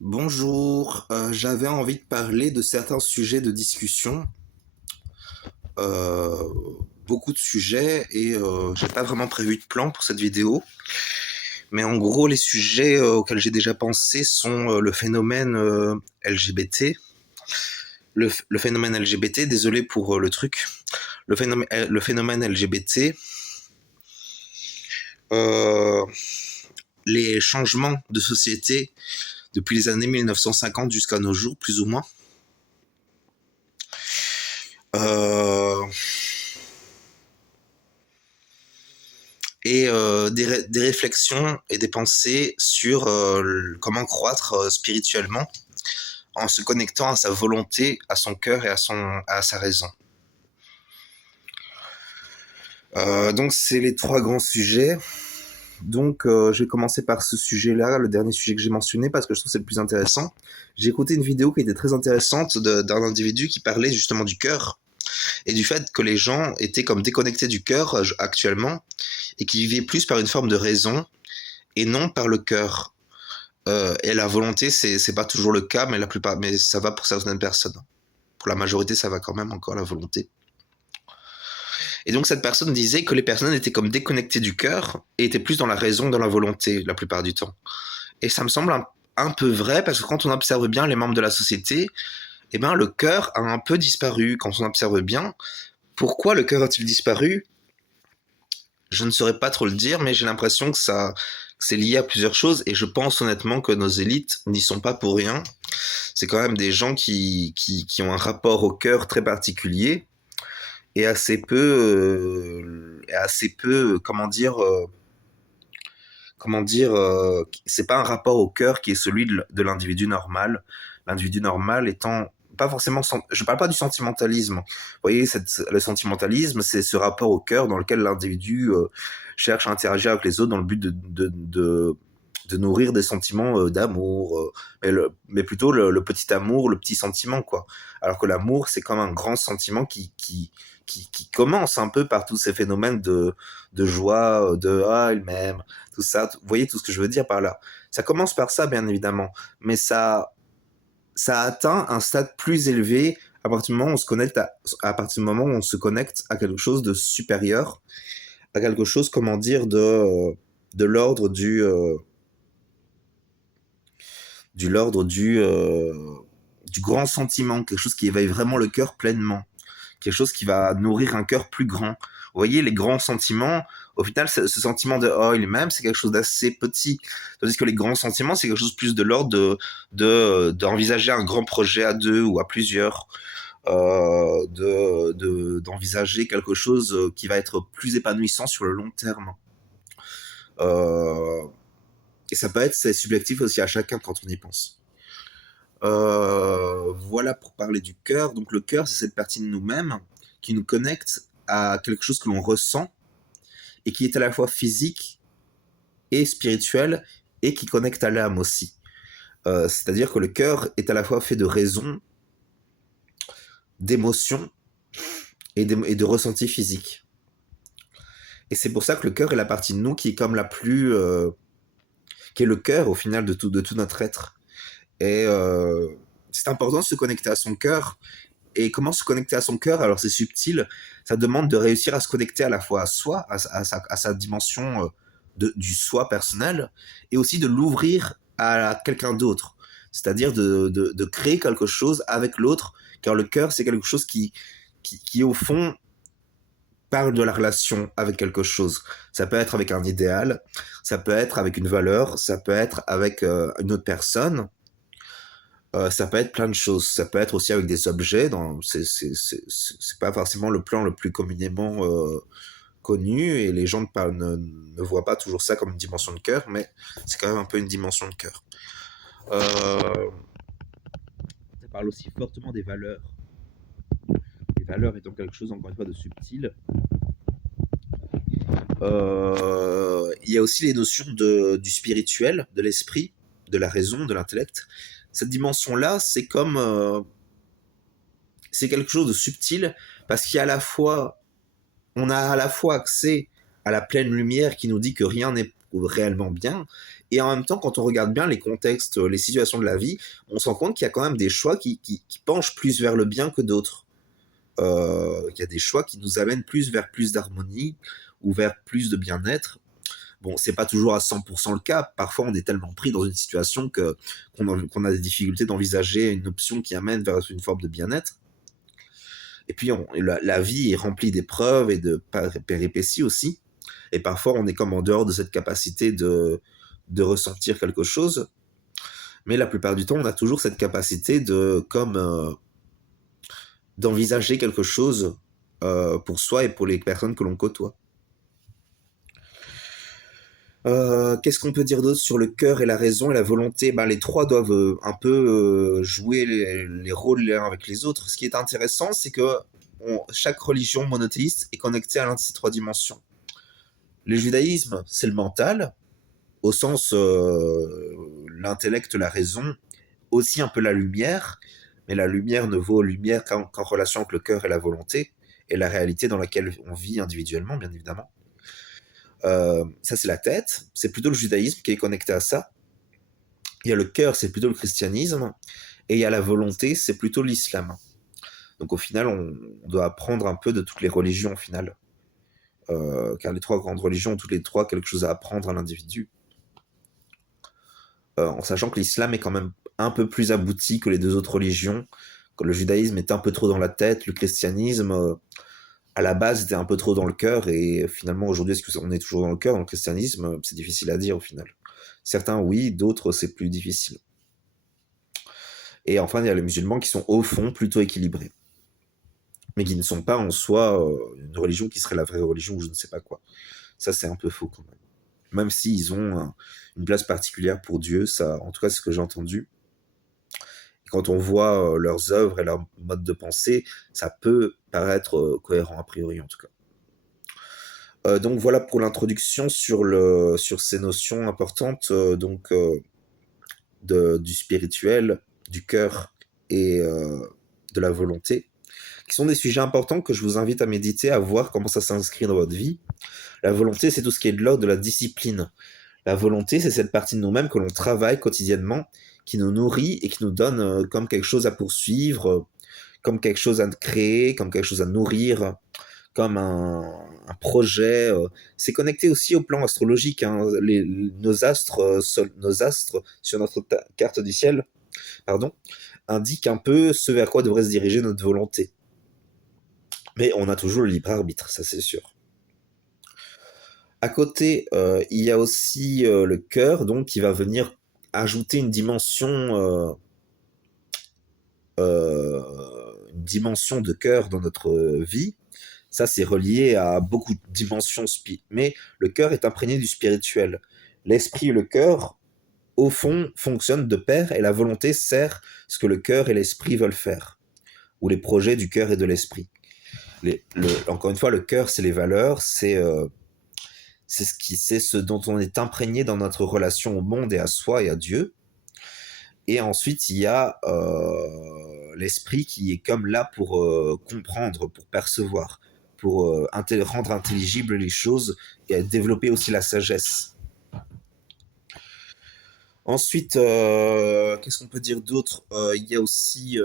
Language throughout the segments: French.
Bonjour, j'avais envie de parler de certains sujets de discussion, euh, beaucoup de sujets et j'ai pas vraiment prévu de plan pour cette vidéo. Mais en gros, les sujets auxquels j'ai déjà pensé sont le phénomène LGBT. Le phénomène LGBT, désolé pour le truc. Le phénomène LGBT, euh, les changements de société depuis les années 1950 jusqu'à nos jours, plus ou moins. Euh, et des réflexions et des pensées sur comment croître spirituellement en se connectant à sa volonté, à son cœur et à sa raison. Donc c'est les trois grands sujets. Donc je vais commencer par ce sujet-là, le dernier sujet que j'ai mentionné, parce que je trouve que c'est le plus intéressant. J'ai écouté une vidéo qui était très intéressante d'un individu qui parlait justement du cœur et du fait que les gens étaient comme déconnectés du cœur actuellement et qui vivaient plus par une forme de raison et non par le cœur. Et la volonté, c'est pas toujours le cas, mais la plupart, mais ça va pour certaines personnes. Pour la majorité, ça va quand même encore la volonté. Et donc cette personne disait que les personnes étaient comme déconnectées du cœur et étaient plus dans la raison, dans la volonté la plupart du temps. Et ça me semble un peu vrai parce que quand on observe bien les membres de la société, eh ben le cœur a un peu disparu. Quand on observe bien, pourquoi le cœur a-t-il disparu? Je ne saurais pas trop le dire, mais j'ai l'impression que c'est lié à plusieurs choses et je pense honnêtement que nos élites n'y sont pas pour rien. C'est quand même des gens qui ont un rapport au cœur très particulier et assez peu, comment dire, c'est pas un rapport au cœur qui est celui de l'individu normal. L'individu normal étant pas forcément, je parle pas du sentimentalisme. Vous voyez, le sentimentalisme, c'est ce rapport au cœur dans lequel l'individu cherche à interagir avec les autres dans le but de nourrir des sentiments d'amour, mais plutôt le petit amour, le petit sentiment, quoi. Alors que l'amour, c'est comme un grand sentiment qui commence un peu par tous ces phénomènes de joie, de ah, il m'aime, tout ça. Vous voyez tout ce que je veux dire par là. Ça commence par ça, bien évidemment, mais ça atteint un stade plus élevé à partir du moment où on se connecte à partir du moment où on se connecte à quelque chose de supérieur, à quelque chose, comment dire, de l'ordre du l'ordre du grand sentiment, quelque chose qui éveille vraiment le cœur pleinement, quelque chose qui va nourrir un cœur plus grand. Vous voyez, les grands sentiments, au final, ce sentiment de oh, il m'aime, c'est quelque chose d'assez petit. Tandis que les grands sentiments, c'est quelque chose plus de l'ordre d'envisager un grand projet à deux ou à plusieurs, d'envisager quelque chose qui va être plus épanouissant sur le long terme. Euh, et ça peut être, c'est subjectif aussi à chacun quand on y pense. Voilà pour parler du cœur. Donc le cœur, c'est cette partie de nous-mêmes qui nous connecte à quelque chose que l'on ressent et qui est à la fois physique et spirituel et qui connecte à l'âme aussi. C'est-à-dire que le cœur est à la fois fait de raison, d'émotion et de ressenti physique. Et c'est pour ça que le cœur est la partie de nous qui est comme la plus... qui est le cœur au final de tout notre être. Et c'est important de se connecter à son cœur. Et comment se connecter à son cœur? Alors c'est subtil, ça demande de réussir à se connecter à la fois à soi, à sa dimension du soi personnel, et aussi de l'ouvrir à quelqu'un d'autre. C'est-à-dire de créer quelque chose avec l'autre, car le cœur, c'est quelque chose qui, au fond, parle de la relation avec quelque chose. Ça peut être avec un idéal, ça peut être avec une valeur, ça peut être avec une autre personne, ça peut être plein de choses. Ça peut être aussi avec des objets. C'est pas forcément le plan le plus communément connu et les gens ne voient pas toujours ça comme une dimension de cœur, mais c'est quand même un peu une dimension de cœur. Euh, ça parle aussi fortement des valeurs. Les valeurs étant quelque chose, encore une fois, de subtil. Il y a aussi les notions du spirituel, de l'esprit, de la raison, de l'intellect. Cette dimension-là, c'est quelque chose de subtil parce qu'il y a à la fois, on a à la fois accès à la pleine lumière qui nous dit que rien n'est réellement bien, Et en même temps, quand on regarde bien les contextes, les situations de la vie, on se rend compte qu'il y a quand même des choix qui penchent plus vers le bien que d'autres. Il y a des choix qui nous amènent plus vers plus d'harmonie ou vers plus de bien-être. Bon, c'est pas toujours à 100% le cas. Parfois, on est tellement pris dans une situation qu'on a des difficultés d'envisager une option qui amène vers une forme de bien-être. Et puis, la vie est remplie d'épreuves et de péripéties aussi. Et parfois, on est comme en dehors de cette capacité de ressentir quelque chose. Mais la plupart du temps, on a toujours cette capacité d'envisager quelque chose pour soi et pour les personnes que l'on côtoie. Qu'est-ce qu'on peut dire d'autre sur le cœur et la raison et la volonté? Ben, les trois doivent un peu jouer les rôles les uns avec les autres. Ce qui est intéressant, c'est que chaque religion monothéiste est connectée à l'un de ces trois dimensions. Le judaïsme, c'est le mental, au sens l'intellect, la raison, aussi un peu la lumière, mais la lumière ne vaut lumière qu'en relation avec le cœur et la volonté, et la réalité dans laquelle on vit individuellement, bien évidemment. Ça, c'est la tête, c'est plutôt le judaïsme qui est connecté à ça. Il y a le cœur, c'est plutôt le christianisme, et il y a la volonté, c'est plutôt l'islam. Donc au final, on doit apprendre un peu de toutes les religions au final. Car les trois grandes religions ont toutes les trois quelque chose à apprendre à l'individu. En sachant que l'islam est quand même un peu plus abouti que les deux autres religions, que le judaïsme est un peu trop dans la tête, le christianisme, à la base, était un peu trop dans le cœur, et finalement, aujourd'hui, est-ce qu'on est toujours dans le cœur, dans le christianisme? C'est difficile à dire au final. Certains, oui, d'autres, c'est plus difficile. Et enfin, il y a les musulmans qui sont au fond plutôt équilibrés, mais qui ne sont pas en soi une religion qui serait la vraie religion ou je ne sais pas quoi. Ça, c'est un peu faux quand même. Même s'ils ont une place particulière pour Dieu, ça, en tout cas, c'est ce que j'ai entendu. Et quand on voit leurs œuvres et leur mode de pensée, ça peut paraître cohérent a priori, en tout cas. Donc voilà pour l'introduction sur ces notions importantes du spirituel, du cœur et de la volonté, qui sont des sujets importants que je vous invite à méditer, à voir comment ça s'inscrit dans votre vie. La volonté, c'est tout ce qui est de l'ordre de la discipline. La volonté, c'est cette partie de nous-mêmes que l'on travaille quotidiennement, qui nous nourrit et qui nous donne comme quelque chose à poursuivre, comme quelque chose à créer, comme quelque chose à nourrir, comme un projet. C'est connecté aussi au plan astrologique. Hein. Nos astres sur notre carte du ciel, pardon, indiquent un peu ce vers quoi devrait se diriger notre volonté. Mais on a toujours le libre arbitre, ça c'est sûr. À côté, il y a aussi le cœur, donc qui va venir ajouter une dimension de cœur dans notre vie. Ça, c'est relié à beaucoup de dimensions. Mais le cœur est imprégné du spirituel. L'esprit et le cœur, au fond, fonctionnent de pair et la volonté sert ce que le cœur et l'esprit veulent faire, ou les projets du cœur et de l'esprit. Encore une fois, le cœur, c'est les valeurs, c'est ce dont on est imprégné dans notre relation au monde et à soi et à Dieu. Et ensuite, il y a l'esprit qui est comme là pour comprendre, pour percevoir, pour rendre intelligibles les choses et développer aussi la sagesse. Ensuite, qu'est-ce qu'on peut dire d'autre? Il y a aussi...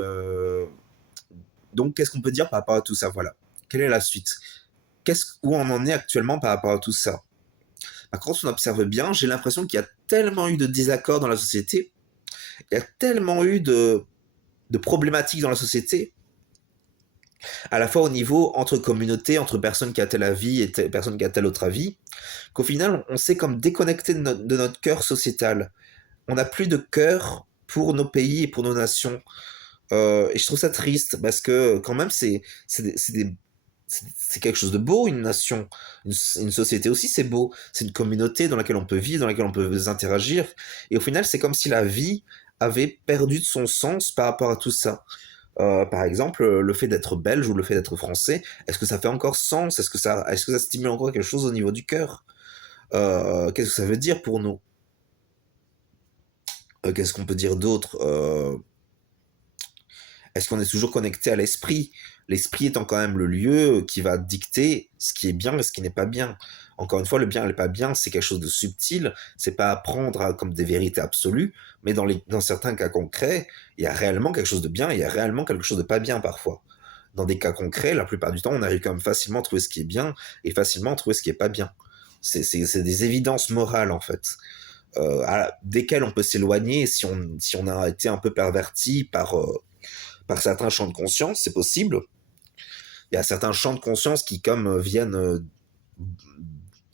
Donc, qu'est-ce qu'on peut dire par rapport à tout ça? Voilà. Quelle est la suite? Où on en est actuellement par rapport à tout ça? Quand on observe bien, j'ai l'impression qu'il y a tellement eu de désaccords dans la société, il y a tellement eu de problématiques dans la société, à la fois au niveau entre communautés, entre personnes qui a telle avis et personnes qui a telle autre avis, qu'au final, on s'est comme déconnecté de notre cœur sociétal. On n'a plus de cœur pour nos pays et pour nos nations. Et je trouve ça triste, parce que quand même, c'est quelque chose de beau, une nation. Une société aussi, c'est beau. C'est une communauté dans laquelle on peut vivre, dans laquelle on peut interagir. Et au final, c'est comme si la vie avait perdu de son sens par rapport à tout ça. Par exemple, le fait d'être belge ou le fait d'être français, est-ce que ça fait encore sens? Est-ce que ça stimule encore quelque chose au niveau du cœur? Qu'est-ce que ça veut dire pour nous? Qu'est-ce qu'on peut dire d'autre? Est-ce qu'on est toujours connecté à l'esprit? L'esprit étant quand même le lieu qui va dicter ce qui est bien et ce qui n'est pas bien. Encore une fois, le bien et le pas bien, c'est quelque chose de subtil, c'est pas à prendre comme des vérités absolues, mais dans certains cas concrets, il y a réellement quelque chose de bien et il y a réellement quelque chose de pas bien parfois. Dans des cas concrets, la plupart du temps, on arrive quand même facilement à trouver ce qui est bien et facilement à trouver ce qui est pas bien. C'est des évidences morales en fait, desquelles on peut s'éloigner si on a été un peu perverti par certains champs de conscience, c'est possible. Il y a certains champs de conscience qui, comme viennent,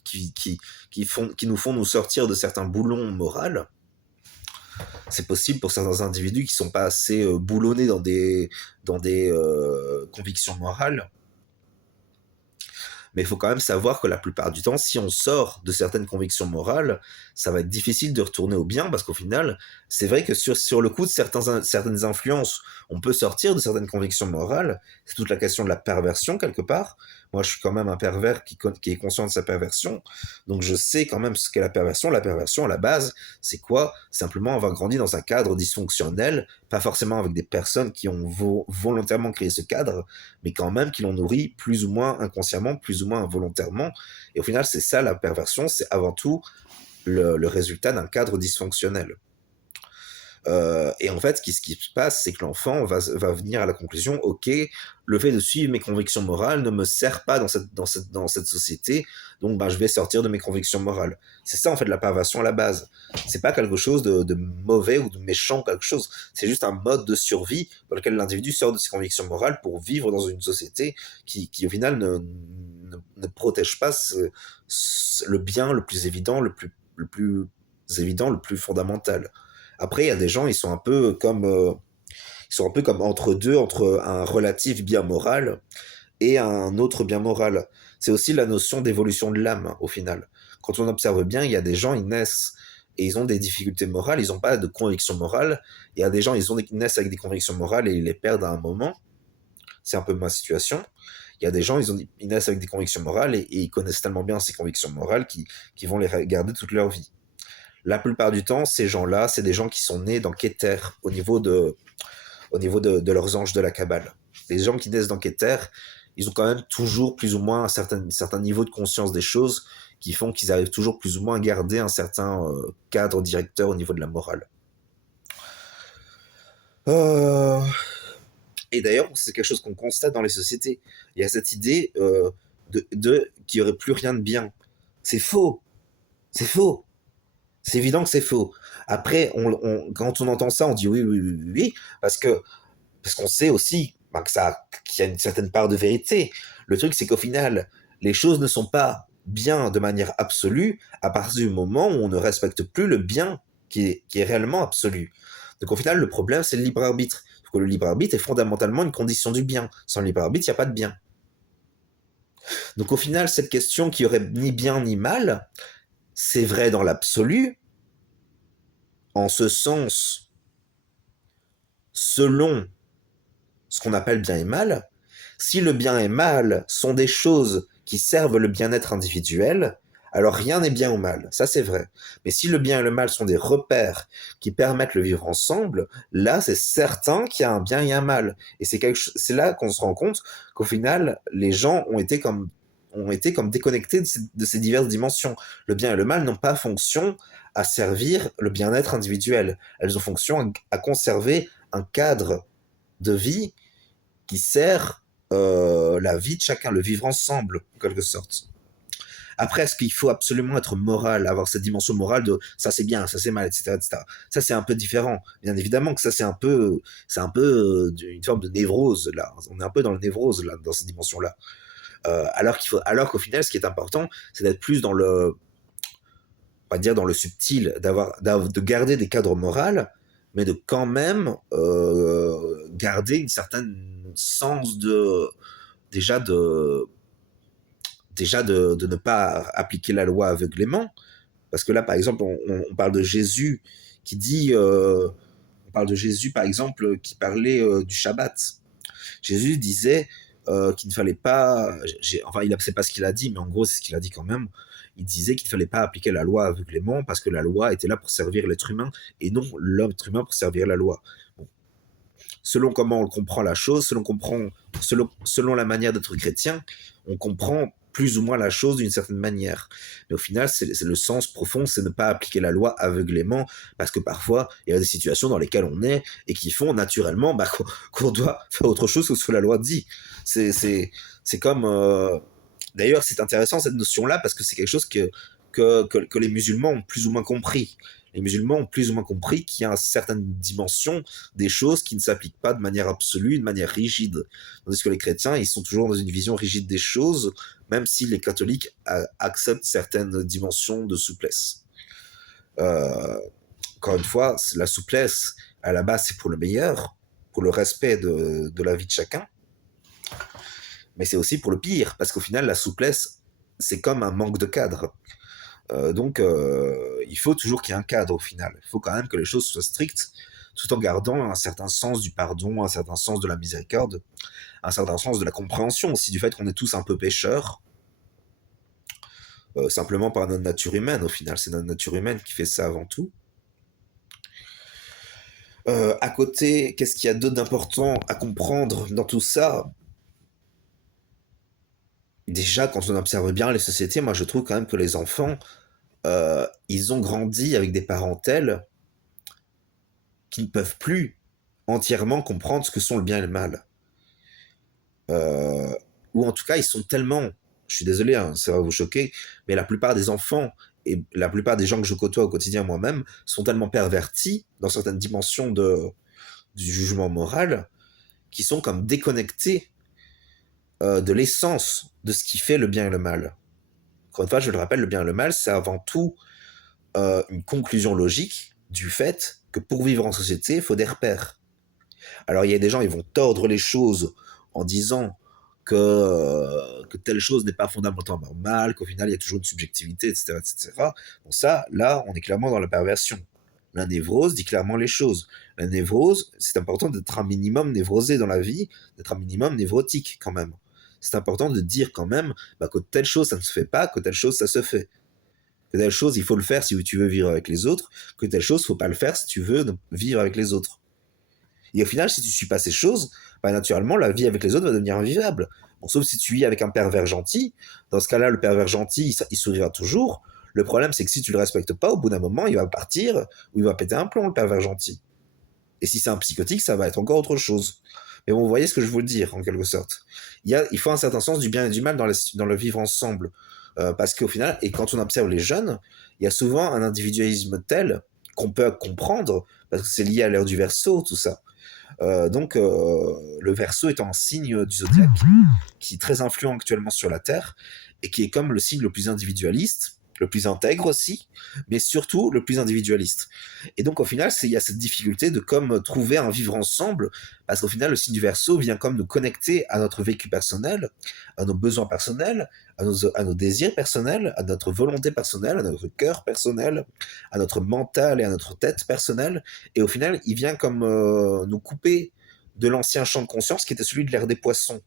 qui, qui, qui nous font nous sortir de certains boulons moraux. C'est possible pour certains individus qui sont pas assez boulonnés dans des convictions morales. Mais il faut quand même savoir que la plupart du temps, si on sort de certaines convictions morales, ça va être difficile de retourner au bien, parce qu'au final, c'est vrai que sur le coup de certaines influences, on peut sortir de certaines convictions morales. C'est toute la question de la perversion, quelque part. Moi, je suis quand même un pervers qui est conscient de sa perversion. Donc, je sais quand même ce qu'est la perversion. La perversion, à la base, c'est quoi? Simplement avoir grandi dans un cadre dysfonctionnel, pas forcément avec des personnes qui ont volontairement créé ce cadre, mais quand même qui l'ont nourri plus ou moins inconsciemment, plus ou moins involontairement. Et au final, c'est ça la perversion, c'est avant tout le résultat d'un cadre dysfonctionnel. Et en fait, ce qui se passe, c'est que l'enfant va venir à la conclusion, ok, le fait de suivre mes convictions morales ne me sert pas dans cette société, donc ben, je vais sortir de mes convictions morales. C'est ça en fait la perversion à la base. C'est pas quelque chose de mauvais ou de méchant, quelque chose. C'est juste un mode de survie dans lequel l'individu sort de ses convictions morales pour vivre dans une société qui au final ne protège pas le bien le plus évident, le plus évident, le plus fondamental. Après, il y a des gens, ils sont un peu comme entre deux, entre un relatif bien moral et un autre bien moral. C'est aussi la notion d'évolution de l'âme, au final. Quand on observe bien, il y a des gens, ils naissent et ils ont des difficultés morales, ils n'ont pas de conviction morale. Il y a des gens, ils naissent avec des convictions morales et ils les perdent à un moment. C'est un peu ma situation. Il y a des gens, ils naissent avec des convictions morales et ils connaissent tellement bien ces convictions morales qu'ils vont les garder toute leur vie. La plupart du temps, ces gens-là, c'est des gens qui sont nés dans Keter, au niveau de leurs anges de la Kabbale. Les gens qui naissent dans Keter, ils ont quand même toujours plus ou moins certain niveau de conscience des choses qui font qu'ils arrivent toujours plus ou moins à garder un certain cadre directeur au niveau de la morale. Euh... Et d'ailleurs, c'est quelque chose qu'on constate dans les sociétés. Il y a cette idée qu'il n'y aurait plus rien de bien. C'est faux. C'est faux. C'est évident que c'est faux. Après, quand on entend ça, on dit oui, oui, oui, oui, oui, parce qu'on sait aussi ben, qu'il y a une certaine part de vérité. Le truc, c'est qu'au final, les choses ne sont pas bien de manière absolue à partir du moment où on ne respecte plus le bien qui est réellement absolu. Donc au final, le problème, c'est le libre arbitre. Parce que le libre arbitre est fondamentalement une condition du bien. Sans le libre arbitre, il n'y a pas de bien. Donc au final, cette question qui aurait ni bien ni mal, c'est vrai dans l'absolu, en ce sens, selon ce qu'on appelle bien et mal, si le bien et mal sont des choses qui servent le bien-être individuel, alors rien n'est bien ou mal, ça c'est vrai. Mais si le bien et le mal sont des repères qui permettent le vivre ensemble, là c'est certain qu'il y a un bien et un mal. Et c'est là qu'on se rend compte qu'au final, les gens ont été comme déconnectés de ces diverses dimensions. Le bien et le mal n'ont pas fonction à servir le bien-être individuel. Elles ont fonction à conserver un cadre de vie qui sert la vie de chacun, le vivre ensemble, en quelque sorte. Après, est-ce qu'il faut absolument être moral, avoir cette dimension morale de ça c'est bien, ça c'est mal, etc., etc. Ça c'est un peu différent. Bien évidemment que ça c'est un peu une forme de névrose là. On est un peu dans le névrose là, dans cette dimension-là. Alors qu'au final, ce qui est important, c'est d'être plus dans le, on va dire dans le subtil, de garder des cadres moraux, mais de quand même garder une certaine sens déjà de de ne pas appliquer la loi aveuglément, parce que là par exemple on parle de Jésus qui dit on parle de Jésus par exemple qui parlait du Shabbat. Jésus disait qu'il ne fallait pas, enfin c'est pas ce qu'il a dit, mais en gros c'est ce qu'il a dit quand même. Il disait qu'il ne fallait pas appliquer la loi aveuglément parce que la loi était là pour servir l'être humain et non l'être humain pour servir la loi. Bon. selon comment on comprend la chose, selon la manière d'être chrétien, on comprend plus ou moins la chose d'une certaine manière. Mais au final, c'est le sens profond, c'est ne pas appliquer la loi aveuglément, parce que parfois, il y a des situations dans lesquelles on est et qui font naturellement qu'on doit faire autre chose que ce que la loi dit. C'est comme... D'ailleurs, c'est intéressant cette notion-là, parce que c'est quelque chose que les musulmans ont plus ou moins compris. Les musulmans ont plus ou moins compris qu'il y a une certaine dimension des choses qui ne s'appliquent pas de manière absolue, de manière rigide. Tandis que les chrétiens, ils sont toujours dans une vision rigide des choses, même si les catholiques acceptent certaines dimensions de souplesse. Encore une fois, la souplesse, à la base, c'est pour le meilleur, pour le respect de la vie de chacun, mais c'est aussi pour le pire, parce qu'au final, la souplesse, c'est comme un manque de cadre. Donc, il faut toujours qu'il y ait un cadre au final. Il faut quand même que les choses soient strictes, tout en gardant un certain sens du pardon, un certain sens de la miséricorde, un certain sens de la compréhension aussi du fait qu'on est tous un peu pécheurs, simplement par notre nature humaine au final. C'est notre nature humaine qui fait ça avant tout. À côté, qu'est-ce qu'il y a d'autre d'important à comprendre dans tout ça? Déjà, quand on observe bien les sociétés, moi je trouve quand même que les enfants, ils ont grandi avec des parents tels qui ne peuvent plus entièrement comprendre ce que sont le bien et le mal. Euh, ou en tout cas, ils sont tellement, je suis désolé, hein, ça va vous choquer, mais la plupart des enfants et la plupart des gens que je côtoie au quotidien moi-même sont tellement pervertis dans certaines dimensions du jugement moral qui sont comme déconnectés de l'essence de ce qui fait le bien et le mal. Encore une fois, je le rappelle, le bien et le mal, c'est avant tout une conclusion logique du fait que pour vivre en société, il faut des repères. Alors il y a des gens, ils vont tordre les choses en disant que telle chose n'est pas fondamentalement normale, qu'au final il y a toujours une subjectivité, etc. etc. Bon ça, là, on est clairement dans la perversion. La névrose dit clairement les choses. La névrose, c'est important d'être un minimum névrosé dans la vie, d'être un minimum névrotique quand même. C'est important de dire quand même que telle chose ça ne se fait pas, que telle chose ça se fait. Que telle chose il faut le faire si tu veux vivre avec les autres, que telle chose il ne faut pas le faire si tu veux vivre avec les autres. Et au final, si tu ne suis pas ces choses, naturellement, la vie avec les autres va devenir invivable. Bon, sauf si tu vis avec un pervers gentil. Dans ce cas-là, le pervers gentil, il sourira toujours. Le problème, c'est que si tu le respectes pas, au bout d'un moment, il va partir ou il va péter un plomb, le pervers gentil. Et si c'est un psychotique, ça va être encore autre chose. Mais bon, vous voyez ce que je veux dire, en quelque sorte. Il faut un certain sens du bien et du mal dans le vivre ensemble. Parce qu'au final, et quand on observe les jeunes, il y a souvent un individualisme tel qu'on peut comprendre, parce que c'est lié à l'ère du Verseau, tout ça. Donc, le Verseau étant un signe du zodiaque qui est très influent actuellement sur la Terre et qui est comme le signe le plus individualiste, le plus intègre aussi, mais surtout le plus individualiste. Et donc, au final, il y a cette difficulté de comme trouver un vivre ensemble, parce qu'au final, le signe du Verseau vient comme nous connecter à notre vécu personnel, à nos besoins personnels, à nos désirs personnels, à notre volonté personnelle, à notre cœur personnel, à notre mental et à notre tête personnelle. Et au final, il vient comme nous couper de l'ancien champ de conscience qui était celui de l'ère des poissons.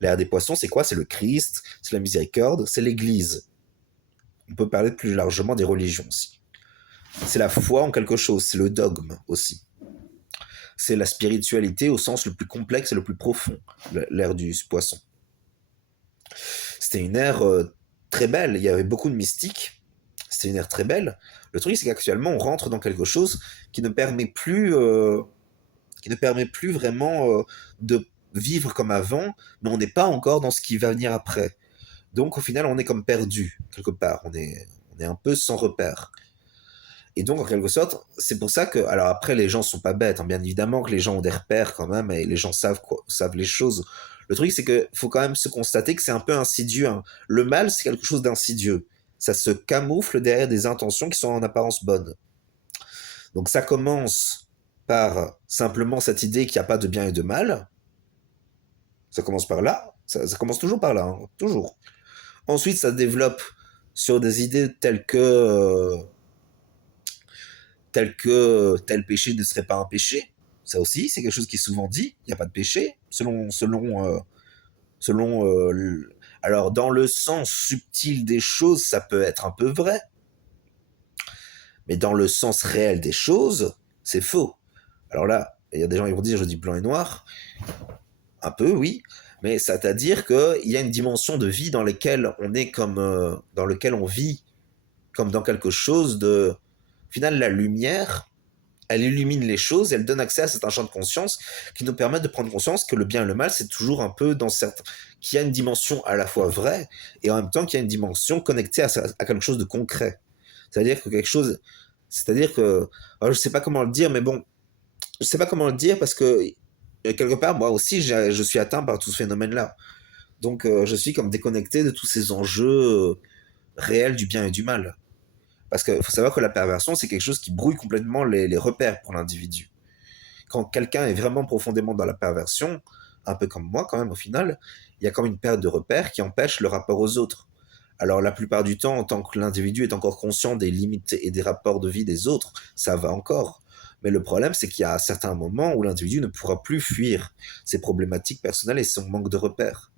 L'ère des poissons, c'est quoi? C'est le Christ, c'est la miséricorde, c'est l'Église. On peut parler plus largement des religions aussi. C'est la foi en quelque chose, c'est le dogme aussi. C'est la spiritualité au sens le plus complexe et le plus profond, l'ère du poisson. C'était une ère très belle, il y avait beaucoup de mystiques, c'était une ère très belle. Le truc, c'est qu'actuellement, on rentre dans quelque chose qui ne permet plus vraiment de vivre comme avant, mais on n'est pas encore dans ce qui va venir après. Donc au final, on est comme perdu, quelque part. On est un peu sans repère. Et donc, en quelque sorte, c'est pour ça que... Alors après, les gens sont pas bêtes, hein. Bien évidemment que les gens ont des repères quand même, et les gens savent les choses. Le truc, c'est qu'il faut quand même se constater que c'est un peu insidieux, hein. Le mal, c'est quelque chose d'insidieux. Ça se camoufle derrière des intentions qui sont en apparence bonnes. Donc ça commence par simplement cette idée qu'il n'y a pas de bien et de mal. Ça commence par là. Ça commence toujours par là, hein. Toujours. Ensuite, ça développe sur des idées telles que tel péché ne serait pas un péché. Ça aussi, c'est quelque chose qui est souvent dit. Il n'y a pas de péché, alors, dans le sens subtil des choses, ça peut être un peu vrai. Mais dans le sens réel des choses, c'est faux. Alors là, Et il y a des gens qui vont dire je dis blanc et noir, un peu oui, mais c'est-à-dire qu'il y a une dimension de vie dans laquelle on est comme dans lequel on vit comme dans quelque chose de au final la lumière elle illumine les choses, elle donne accès à certains champs de conscience qui nous permettent de prendre conscience que le bien et le mal, c'est toujours un peu dans certains... qu'il y a une dimension à la fois vraie et en même temps qu'il y a une dimension connectée à quelque chose de concret. C'est-à-dire que quelque chose... C'est-à-dire que... Alors, je sais pas comment le dire, mais bon, je sais pas comment le dire parce que quelque part, moi aussi, je suis atteint par tout ce phénomène-là. Donc, je suis comme déconnecté de tous ces enjeux réels du bien et du mal. Parce qu'il faut savoir que la perversion, c'est quelque chose qui brouille complètement les repères pour l'individu. Quand quelqu'un est vraiment profondément dans la perversion, un peu comme moi quand même au final, il y a comme une perte de repères qui empêche le rapport aux autres. Alors la plupart du temps, en tant que l'individu est encore conscient des limites et des rapports de vie des autres, ça va encore. Mais le problème, c'est qu'il y a certains moments où l'individu ne pourra plus fuir ses problématiques personnelles et son manque de repères.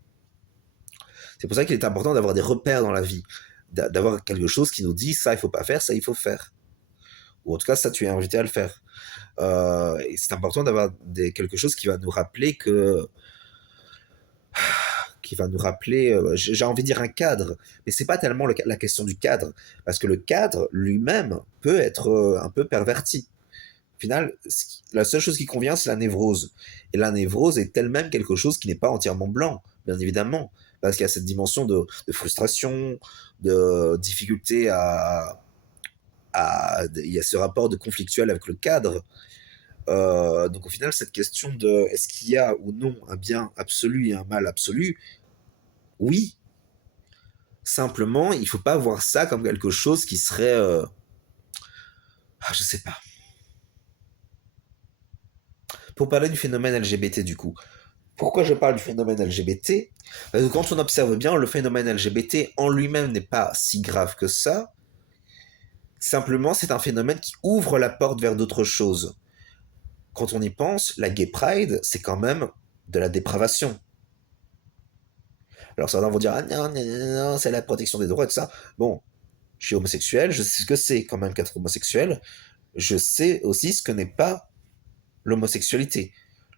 C'est pour ça qu'il est important d'avoir des repères dans la vie, d'avoir quelque chose qui nous dit ça il faut pas faire, ça il faut faire. Ou en tout cas ça tu es invité à le faire. Et c'est important d'avoir quelque chose qui va nous rappeler qui va nous rappeler, j'ai envie de dire un cadre, mais c'est pas tellement la question du cadre, parce que le cadre lui-même peut être un peu perverti. Au final, la seule chose qui convient, c'est la névrose. Et la névrose est elle-même quelque chose qui n'est pas entièrement blanc, bien évidemment, parce qu'il y a cette dimension de frustration, de difficulté il y a ce rapport de conflictuel avec le cadre. Donc au final, cette question de est-ce qu'il y a ou non un bien absolu et un mal absolu, oui. Simplement, il ne faut pas voir ça comme quelque chose qui serait, je sais pas. Pour parler du phénomène LGBT du coup, pourquoi je parle du phénomène LGBT? Parce que quand on observe bien, le phénomène LGBT en lui-même n'est pas si grave que ça. Simplement, c'est un phénomène qui ouvre la porte vers d'autres choses. Quand on y pense, la gay pride, c'est quand même de la dépravation. Alors certains vont dire ah non, non, non, non, c'est la protection des droits et tout ça. Bon, je suis homosexuel, je sais ce que c'est quand même qu'être homosexuel. Je sais aussi ce que n'est pas l'homosexualité.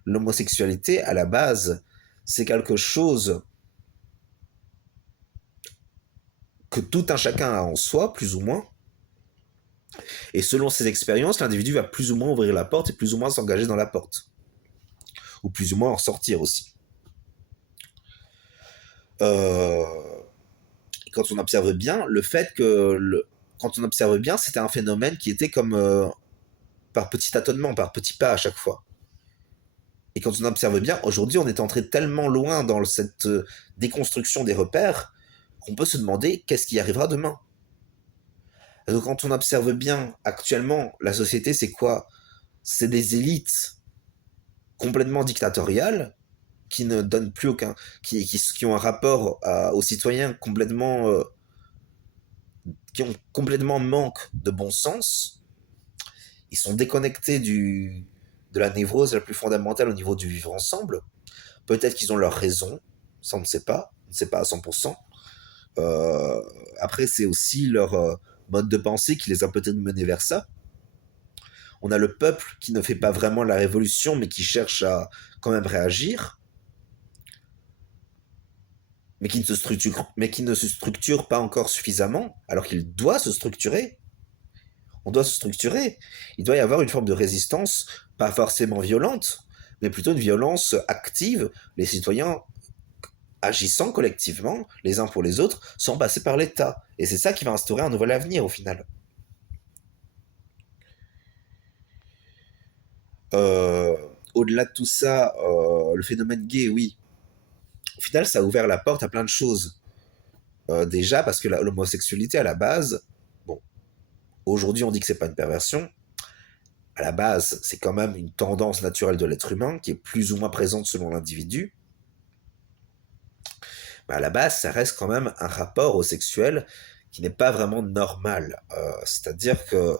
L'homosexualité, à la base, c'est quelque chose que tout un chacun a en soi, plus ou moins. Et selon ses expériences, l'individu va plus ou moins ouvrir la porte et plus ou moins s'engager dans la porte. Ou plus ou moins en sortir aussi. Euh, quand on observe bien, le fait que quand on observe bien, c'était un phénomène qui était comme par petit tâtonnement, par petits pas à chaque fois. Et quand on observe bien, aujourd'hui, on est entré tellement loin dans cette déconstruction des repères qu'on peut se demander qu'est-ce qui arrivera demain. Donc, quand on observe bien, actuellement, la société, c'est quoi? C'est des élites complètement dictatoriales qui ne donnent plus aucun, qui ont un rapport aux citoyens complètement, qui ont complètement manque de bon sens. Ils sont déconnectés de la névrose la plus fondamentale au niveau du vivre ensemble. Peut-être qu'ils ont leur raison, ça on ne sait pas, on ne sait pas à 100%. Euh, Après, c'est aussi leur mode de pensée qui les a peut-être menés vers ça. On a le peuple qui ne fait pas vraiment la révolution, mais qui cherche à quand même réagir, mais qui ne se structure pas encore suffisamment, alors qu'il doit se structurer. On doit se structurer. Il doit y avoir une forme de résistance, pas forcément violente, mais plutôt une violence active. Les citoyens agissant collectivement, les uns pour les autres, sans passer par l'État. Et c'est ça qui va instaurer un nouvel avenir au final. Euh, Au-delà de tout ça, le phénomène gay, oui. Au final, ça a ouvert la porte à plein de choses. Déjà, parce que l'homosexualité, à la base, bon, aujourd'hui on dit que c'est pas une perversion. À la base, c'est quand même une tendance naturelle de l'être humain qui est plus ou moins présente selon l'individu. Mais à la base, ça reste quand même un rapport au sexuel qui n'est pas vraiment normal. C'est-à-dire que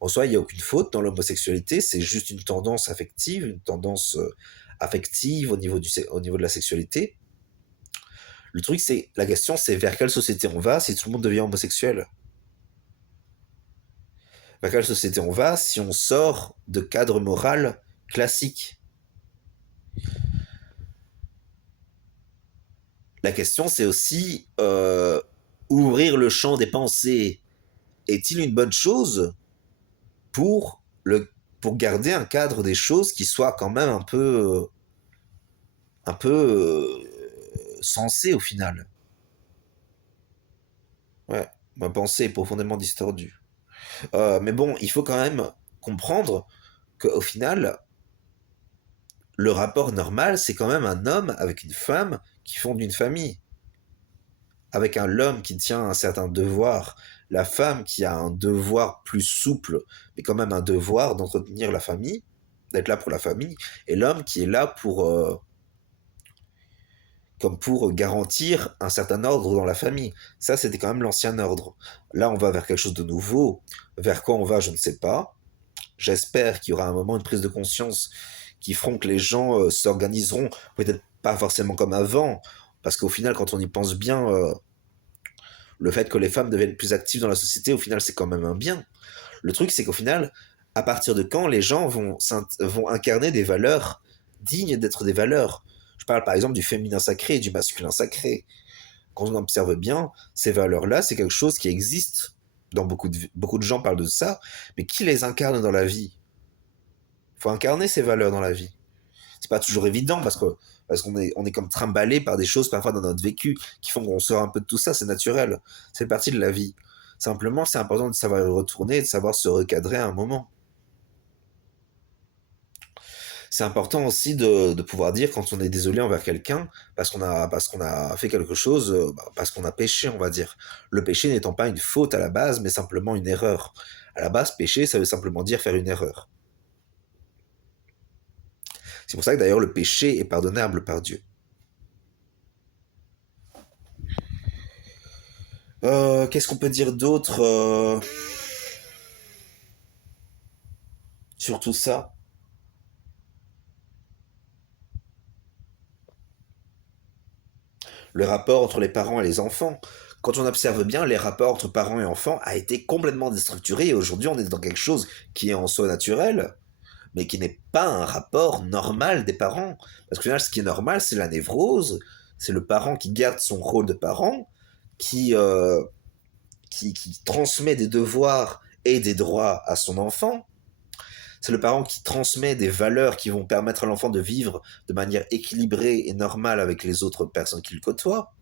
en soi, il n'y a aucune faute dans l'homosexualité, c'est juste une tendance affective, une tendance affective au niveau de la sexualité. Le truc, c'est, la question, c'est vers quelle société on va si tout le monde devient homosexuel? Vers quelle société on va si on sort de cadre moral classique. La question, c'est aussi ouvrir le champ des pensées. Est-il une bonne chose pour, le, pour garder un cadre des choses qui soit quand même un peu sensé au final? Ouais, ma pensée est profondément distordue. Mais bon, il faut quand même comprendre qu'au final, le rapport normal, c'est quand même un homme avec une femme qui fondent une famille. Avec un l'homme qui tient un certain devoir, la femme qui a un devoir plus souple, mais quand même un devoir d'entretenir la famille, d'être là pour la famille, et l'homme qui est là pour, comme pour garantir un certain ordre dans la famille. Ça, c'était quand même l'ancien ordre. Là, on va vers quelque chose de nouveau. Vers quoi on va, je ne sais pas. J'espère qu'il y aura un moment, une prise de conscience qui feront que les gens s'organiseront, peut-être pas forcément comme avant, parce qu'au final, quand on y pense bien, le fait que les femmes deviennent plus actives dans la société, au final, c'est quand même un bien. Le truc, c'est qu'au final, à partir de quand les gens vont incarner des valeurs dignes d'être des valeurs. Je parle par exemple du féminin sacré et du masculin sacré. Quand on observe bien, ces valeurs-là, c'est quelque chose qui existe. Dans beaucoup de gens parlent de ça, mais qui les incarne dans la vie? Il faut incarner ces valeurs dans la vie. C'est pas toujours évident parce qu'on est comme trimballé par des choses parfois dans notre vécu qui font qu'on sort un peu de tout ça, c'est naturel. C'est partie de la vie. Simplement, c'est important de savoir y retourner et de savoir se recadrer à un moment. C'est important aussi de pouvoir dire quand on est désolé envers quelqu'un parce qu'on a fait quelque chose, parce qu'on a péché, on va dire. Le péché n'étant pas une faute à la base, mais simplement une erreur. À la base, pécher, ça veut simplement dire faire une erreur. C'est pour ça que d'ailleurs le péché est pardonnable par Dieu. Qu'est-ce qu'on peut dire d'autre sur tout ça? Le rapport entre les parents et les enfants. Quand on observe bien, les rapports entre parents et enfants a été complètement déstructuré et aujourd'hui on est dans quelque chose qui est en soi naturel, mais qui n'est pas un rapport normal des parents. Parce que là, ce qui est normal, c'est la névrose, c'est le parent qui garde son rôle de parent, qui, euh, qui transmet des devoirs et des droits à son enfant. C'est le parent qui transmet des valeurs qui vont permettre à l'enfant de vivre de manière équilibrée et normale avec les autres personnes qu'il côtoie.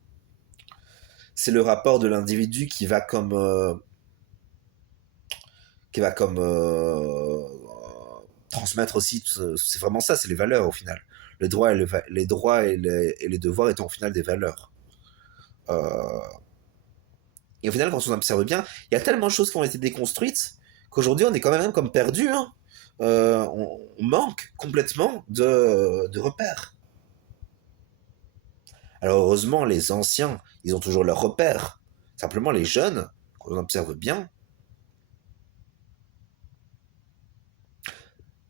C'est le rapport de l'individu qui va comme transmettre aussi. C'est vraiment ça, c'est les valeurs au final. Les droits et les devoirs étant au final des valeurs. Euh, et au final, quand on observe bien, il y a tellement de choses qui ont été déconstruites qu'aujourd'hui, on est quand même comme perdu. Hein. On manque complètement de repères. Alors heureusement, les anciens, ils ont toujours leurs repères. Simplement, les jeunes, quand on observe bien,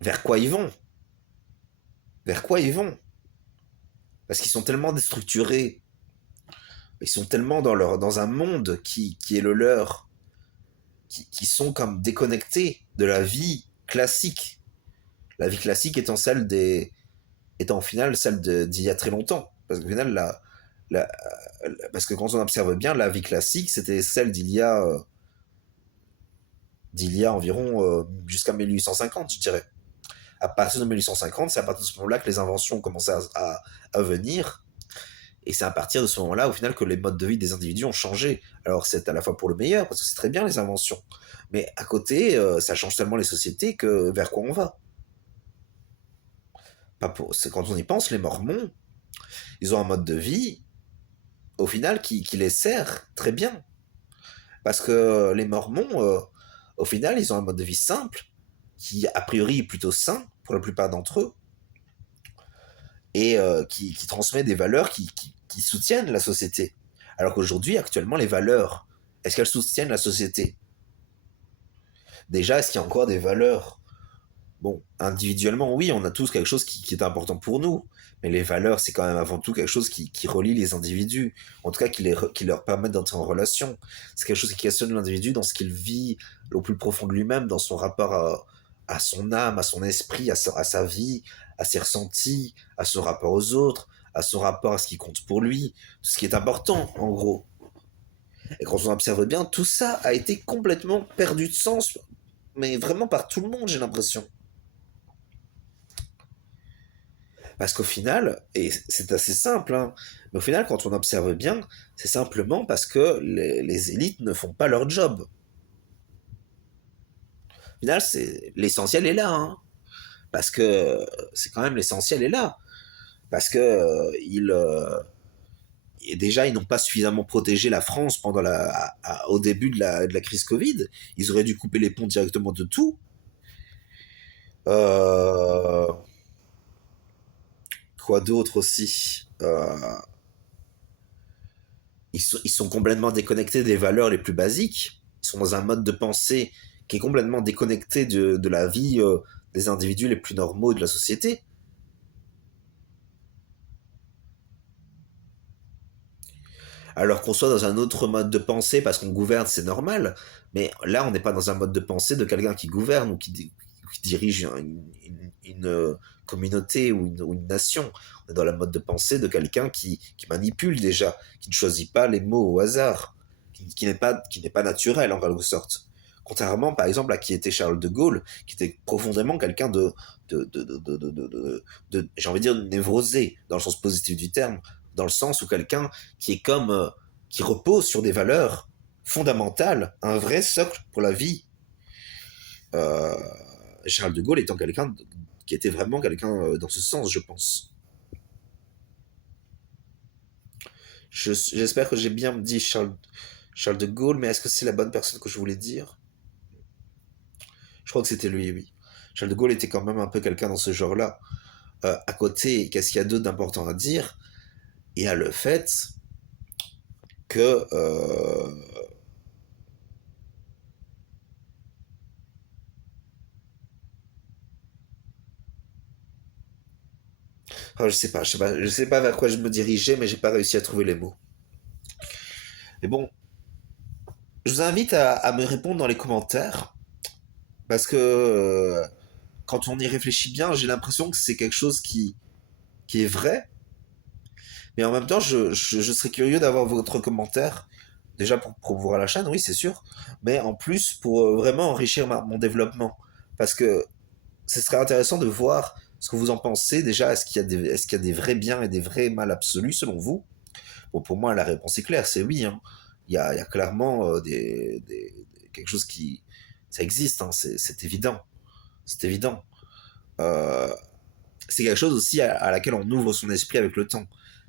vers quoi ils vont? Vers quoi ils vont? Parce qu'ils sont tellement déstructurés, ils sont tellement dans un monde qui est le leur, qui sont comme déconnectés de la vie classique. La vie classique étant au final d'il y a très longtemps. Parce qu'au final, la- parce que quand on observe bien, la vie classique, c'était celle d'il y a environ jusqu'à 1850, je dirais. À partir de 1850, c'est à partir de ce moment-là que les inventions ont commencé à venir. Et c'est à partir de ce moment-là, au final, que les modes de vie des individus ont changé. Alors c'est à la fois pour le meilleur, parce que c'est très bien les inventions. Mais à côté, ça change tellement les sociétés que vers quoi on va. C'est quand on y pense, les Mormons, ils ont un mode de vie, au final, qui les sert très bien. Parce que les Mormons, au final, ils ont un mode de vie simple, qui a priori est plutôt sain pour la plupart d'entre eux, et qui transmet des valeurs qui soutiennent la société. Alors qu'aujourd'hui, actuellement, les valeurs, est-ce qu'elles soutiennent la société? Déjà, est-ce qu'il y a encore des valeurs? Bon, individuellement, oui, on a tous quelque chose qui est important pour nous, mais les valeurs, c'est quand même avant tout quelque chose qui relie les individus, en tout cas qui leur permet d'entrer en relation. C'est quelque chose qui questionne l'individu dans ce qu'il vit au plus profond de lui-même, dans son rapport à son âme, à son esprit, à sa vie, à ses ressentis, à son rapport aux autres, à son rapport à ce qui compte pour lui, ce qui est important, en gros. Et quand on observe bien, tout ça a été complètement perdu de sens, mais vraiment par tout le monde, j'ai l'impression. Parce qu'au final, et c'est assez simple, hein, mais au final, quand on observe bien, c'est simplement parce que les élites ne font pas leur job. Au final, l'essentiel est là, hein, parce que c'est quand même l'essentiel est là, parce que et déjà, ils n'ont pas suffisamment protégé la France pendant au début de la crise Covid. Ils auraient dû couper les ponts directement de tout. Euh, quoi d'autre aussi ils sont complètement déconnectés des valeurs les plus basiques. Ils sont dans un mode de pensée qui est complètement déconnecté de la vie des individus les plus normaux de la société. Alors qu'on soit dans un autre mode de pensée parce qu'on gouverne, c'est normal. Mais là, on n'est pas dans un mode de pensée de quelqu'un qui gouverne ou qui dirige une communauté ou une nation. On est dans le mode de pensée de quelqu'un qui manipule déjà, qui ne choisit pas les mots au hasard, qui n'est pas naturel en quelque sorte. Contrairement, par exemple, à qui était Charles de Gaulle, qui était profondément quelqu'un j'ai envie de dire, névrosé, dans le sens positif du terme, dans le sens où quelqu'un qui est comme, qui repose sur des valeurs fondamentales, un vrai socle pour la vie. Euh, Charles de Gaulle étant quelqu'un qui était vraiment quelqu'un dans ce sens, je pense. J'espère que j'ai bien dit Charles de Gaulle, mais est-ce que c'est la bonne personne que je voulais dire? Je crois que c'était lui, oui. Charles de Gaulle était quand même un peu quelqu'un dans ce genre-là. À côté, qu'est-ce qu'il y a d'autre d'important à dire? Il y a le fait que je sais pas vers quoi je me dirigeais, mais j'ai pas réussi à trouver les mots. Mais bon, je vous invite à me répondre dans les commentaires, parce que quand on y réfléchit bien, j'ai l'impression que c'est quelque chose qui est vrai, mais en même temps, je serais curieux d'avoir votre commentaire, déjà pour promouvoir la chaîne, oui, c'est sûr, mais en plus pour vraiment enrichir mon développement, parce que ce serait intéressant de voir ce que vous en pensez. Déjà, est-ce qu'il y a des vrais biens et des vrais mal absolus selon vous? Bon, pour moi, la réponse est claire, c'est oui, hein. Il y a clairement quelque chose qui... Ça existe, hein, c'est évident. C'est évident. Euh, c'est quelque chose aussi à laquelle on ouvre son esprit avec le temps.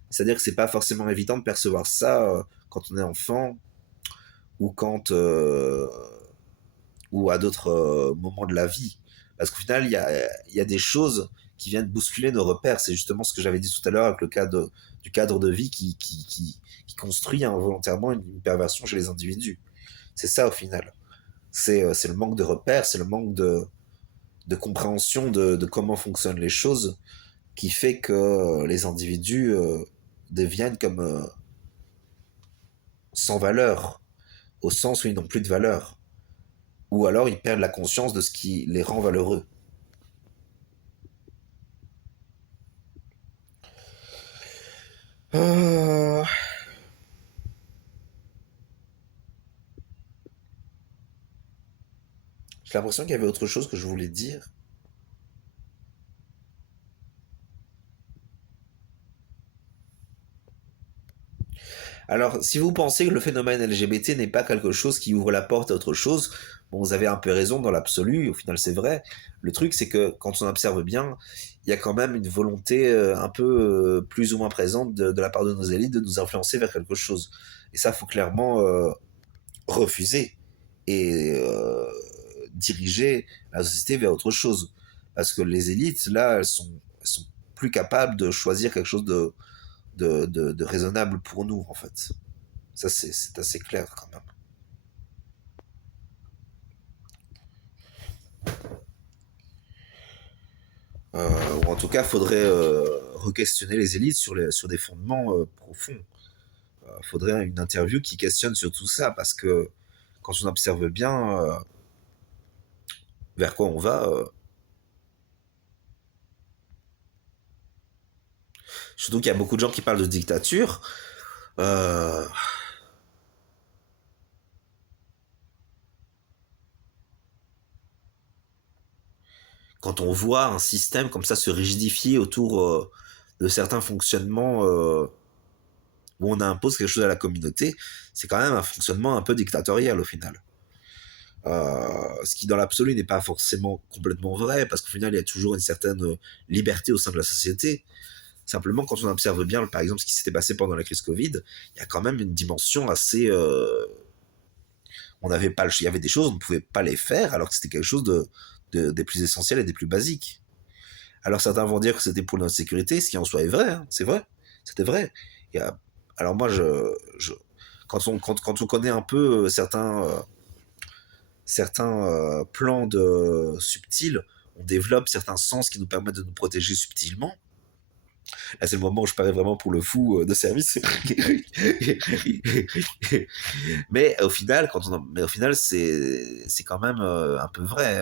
C'est-à-dire que c'est pas forcément évident de percevoir ça quand on est enfant ou ou à d'autres moments de la vie. Parce qu'au final, il y a des choses qui viennent bousculer nos repères. C'est justement ce que j'avais dit tout à l'heure avec du cadre de vie qui construit involontairement une perversion chez les individus. C'est ça au final. C'est le manque de repères, c'est le manque de compréhension de comment fonctionnent les choses qui fait que les individus deviennent comme sans valeur, au sens où ils n'ont plus de valeur. Ou alors ils perdent la conscience de ce qui les rend valeureux. Euh, J'ai l'impression qu'il y avait autre chose que je voulais dire. Alors, si vous pensez que le phénomène LGBT n'est pas quelque chose qui ouvre la porte à autre chose, bon, vous avez un peu raison dans l'absolu, au final c'est vrai. Le truc, c'est que quand on observe bien, il y a quand même une volonté un peu plus ou moins présente de la part de nos élites de nous influencer vers quelque chose. Et ça, faut clairement refuser et diriger la société vers autre chose. Parce que les élites, là, elles sont plus capables de choisir quelque chose de raisonnable pour nous, en fait. Ça, c'est assez clair quand même. Ou en tout cas, il faudrait re-questionner les élites sur des fondements profonds. Il faudrait une interview qui questionne sur tout ça, parce que quand on observe bien, vers quoi on va. Surtout qu'il y a beaucoup de gens qui parlent de dictature. Euh, Quand on voit un système comme ça se rigidifier autour de certains fonctionnements où on impose quelque chose à la communauté, c'est quand même un fonctionnement un peu dictatorial au final. Ce qui dans l'absolu n'est pas forcément complètement vrai, parce qu'au final il y a toujours une certaine liberté au sein de la société. Simplement, quand on observe bien, par exemple, ce qui s'était passé pendant la crise Covid, il y a quand même une dimension assez. On n'avait pas, il y avait des choses, on ne pouvait pas les faire, alors que c'était quelque chose des plus essentiels et des plus basiques. Alors certains vont dire que c'était pour notre sécurité, ce qui en soi est vrai, hein, c'est vrai, c'était vrai. Il y a, alors moi, quand on connaît un peu certains plans subtils, on développe certains sens qui nous permettent de nous protéger subtilement. Là, c'est le moment où je parais vraiment pour le fou de service. Mais au final, c'est quand même un peu vrai.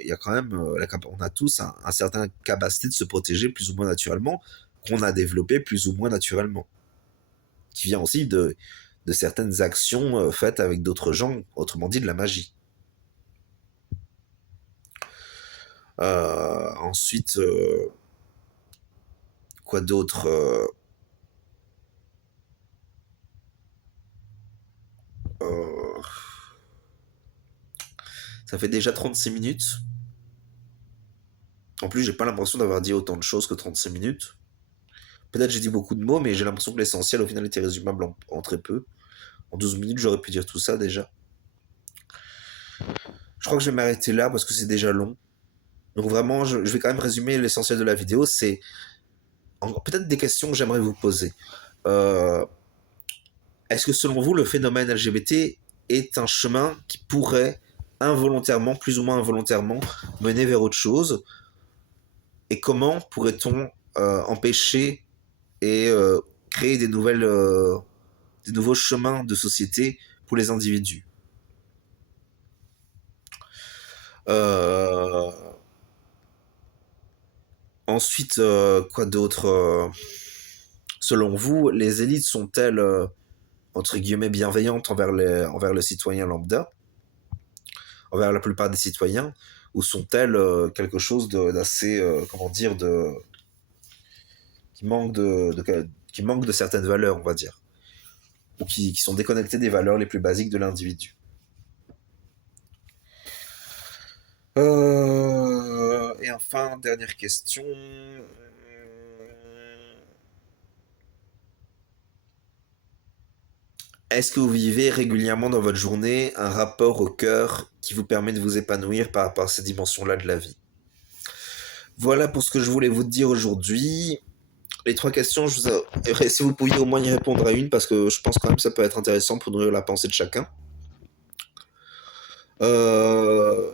Il y a quand même, on a tous un certain capacité de se protéger plus ou moins naturellement, qu'on a développé plus ou moins naturellement, qui vient aussi de certaines actions faites avec d'autres gens, autrement dit de la magie. Ensuite, quoi d'autre euh, Ça fait déjà 36 minutes. En plus, j'ai pas l'impression d'avoir dit autant de choses que 36 minutes. Peut-être j'ai dit beaucoup de mots, mais j'ai l'impression que l'essentiel au final était résumable en très peu. En 12 minutes, j'aurais pu dire tout ça déjà. Je crois que je vais m'arrêter là parce que c'est déjà long. Donc vraiment, je vais quand même résumer l'essentiel de la vidéo. C'est peut-être des questions que j'aimerais vous poser. Euh, Est-ce que selon vous, le phénomène LGBT est un chemin qui pourrait involontairement, plus ou moins involontairement, mener vers autre chose? Et comment pourrait-on empêcher et créer des nouveaux chemins de société pour les individus? Euh, Ensuite, quoi d'autre selon vous, les élites sont-elles, entre guillemets, bienveillantes envers le citoyen lambda, envers la plupart des citoyens, ou sont-elles quelque chose d'assez, comment dire, qui manque qui manque de certaines valeurs, on va dire, ou qui sont déconnectées des valeurs les plus basiques de l'individu? Et enfin, dernière question. Est-ce que vous vivez régulièrement dans votre journée un rapport au cœur qui vous permet de vous épanouir par rapport à ces dimensions-là de la vie? Voilà pour ce que je voulais vous dire aujourd'hui. Les trois questions, si vous pouviez au moins y répondre à une, parce que je pense quand même que ça peut être intéressant pour nourrir la pensée de chacun.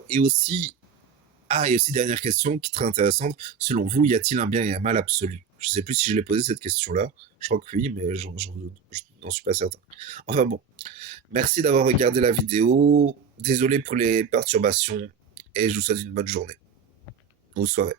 Et aussi, et aussi dernière question qui est très intéressante. Selon vous, y a-t-il un bien et un mal absolu? Je ne sais plus si je l'ai posé cette question-là. Je crois que oui, mais je n'en suis pas certain. Enfin bon, merci d'avoir regardé la vidéo. Désolé pour les perturbations et je vous souhaite une bonne journée ou soirée.